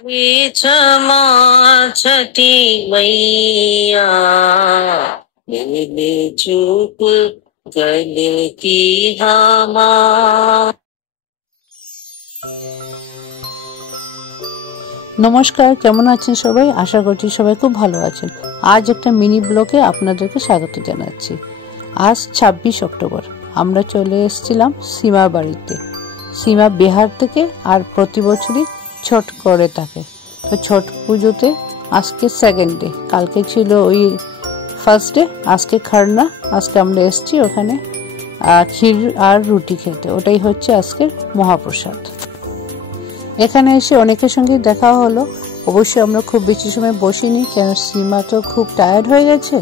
क्षमा छठी मैया मेरे चूक गलती हमार। নমস্কার, কেমন আছেন সবাই? আশা করছি সবাই খুব ভালো আছেন। আজ একটা মিনি ব্লগে আপনাদেরকে স্বাগত জানাচ্ছি। আজ 26 অক্টোবর। আমরা চলে এসেছিলাম সীমা বাড়িতে। সীমা বিহার থেকে আর প্রতি বছরই ছট করে থাকে। তো ছট পুজোতে আজকে সেকেন্ড ডে, কালকে ছিল ওই ফার্স্ট ডে, আজকে খারনা। আজকে আমরা এসেছি ওখানে ক্ষীর আর রুটি খেতে। ওটাই হচ্ছে আজকের মহাপ্রসাদ। এখানে এসে অনেকের সঙ্গে দেখা হলো। অবশ্যই আমরা খুব বেশি সময় বসিনি, কেন সীমা তো খুব টায়ার্ড হয়ে গেছে।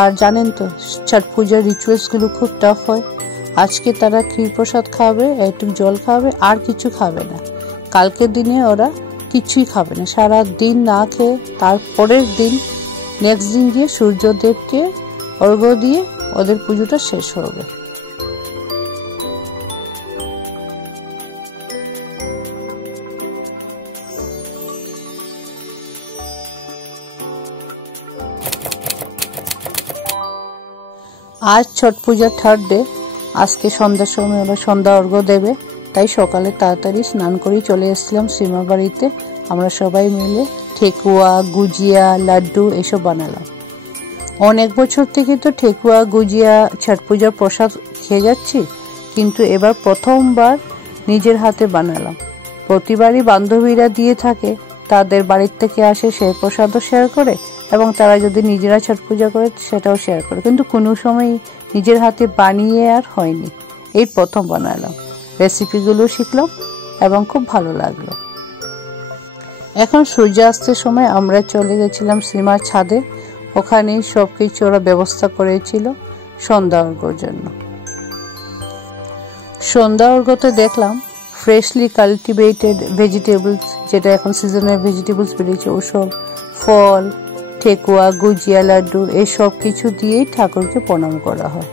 আর জানেন তো ছট পূজার রিচুয়ালসগুলো খুব টাফ হয়। আজকে তারা ক্ষীর প্রসাদ খাবে, একটু জল খাবে, আর কিছু খাবে না। কালকের দিনে ওরা কিছুই খাবে না, সারা দিন না খেয়ে তারপরের দিন নেক্সট দিন দিয়ে সূর্যদেবকে অর্ঘ্য দিয়ে ওদের পুজোটা শেষ হবে। আজ ছট পূজার থার্ড ডে। আজকে সন্ধ্যার সময় ওরা সন্ধ্যা অর্ঘ্য দেবে, তাই সকালে তাড়াতাড়ি স্নান করেই চলে এসেছিলাম সীমা বাড়িতে। আমরা সবাই মিলে ঠেকুয়া, গুজিয়া, লাড্ডু এসব বানালাম। অনেক বছর থেকে তো ঠেকুয়া, গুজিয়া ছট পূজার প্রসাদ খেয়ে যাচ্ছি, কিন্তু এবার প্রথমবার নিজের হাতে বানালাম। প্রতিবারই বান্ধবীরা দিয়ে থাকে, তাদের বাড়ির থেকে আসে, সেই প্রসাদও শেয়ার করে, এবং তারা যদি নিজেরা ছট পূজা করে সেটাও শেয়ার করে, কিন্তু কোনো সময় নিজের হাতে বানিয়ে আর হয়নি। এই প্রথম বানালাম, রেসিপিগুলো শিখলাম এবং খুব ভালো লাগলো। এখন সূর্যাস্তের সময় আমরা চলে গেছিলাম সীমার ছাদে। ওখানেই সব কিছু ওরা ব্যবস্থা করেছিল সন্ধ্যা অর্ঘ্যর জন্য। সন্ধ্যা অর্ঘ্যতে দেখলাম ফ্রেশলি কাল্টিভেটেড ভেজিটেবলস, যেটা এখন সিজনের ভেজিটেবলস বেরিয়েছে, ওসব ফল, ঠেকুয়া, গুজিয়া, লাড্ডু এই সব কিছু দিয়েই ঠাকুরকে প্রণাম করা হয়।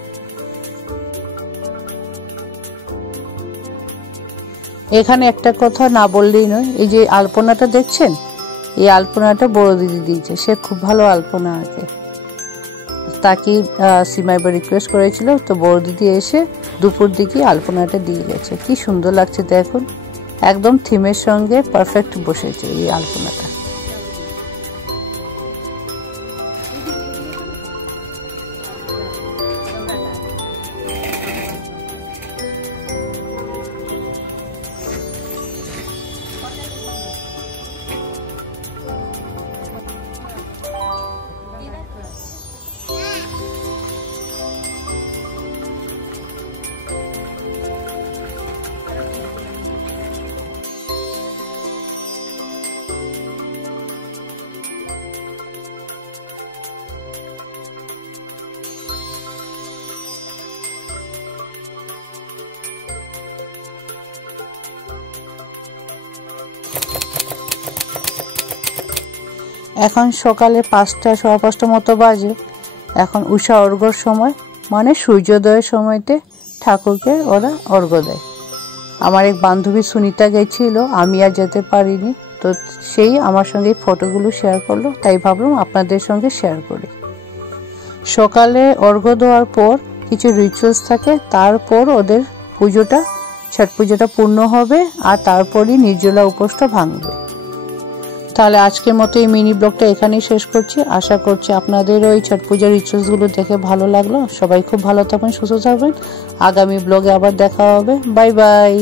এখানে একটা কথা না বললেই নয়, এই যে আলপনাটা দেখছেন, এই আলপনাটা বড় দিদি দিয়েছে। সে খুব ভালো আলপনা আঁকে। তাকে সীমা এবার রিকোয়েস্ট করেছিল, তো বড় দিদি এসে দুপুর দিকে আলপনাটা দিয়ে গেছে। কি সুন্দর লাগছে দেখুন, একদম থিমের সঙ্গে পারফেক্ট বসেছে এই আলপনাটা। এখন সকালে 5টা, 5:15 মতো বাজে। এখন উষা অর্ঘ্যর সময়, মানে সূর্যোদয়ের সময়তে ঠাকুরকে ওরা অর্ঘ্য দেয়। আমার এক বান্ধবী সুনিতা গেছিল, আমি আর যেতে পারিনি, তো সেই আমার সঙ্গে ফটোগুলো শেয়ার করলো, তাই ভাবলাম আপনাদের সঙ্গে শেয়ার করি। সকালে অর্ঘ্য দেওয়ার পর কিছু রিচুয়ালস থাকে, তারপর ওদের পুজোটা, ছট পুজোটা পূর্ণ হবে, আর তারপরই নির্জলা উপোসটা ভাঙবে। তাহলে আজকের মতো এই মিনি ব্লগটা এখানেই শেষ করছি। আশা করছি আপনাদেরও এই ছট পূজার রিচুয়ালসগুলো দেখে ভালো লাগলো। সবাই খুব ভালো থাকবেন, সুস্থ থাকবেন। আগামী ব্লগে আবার দেখা হবে। Bye bye.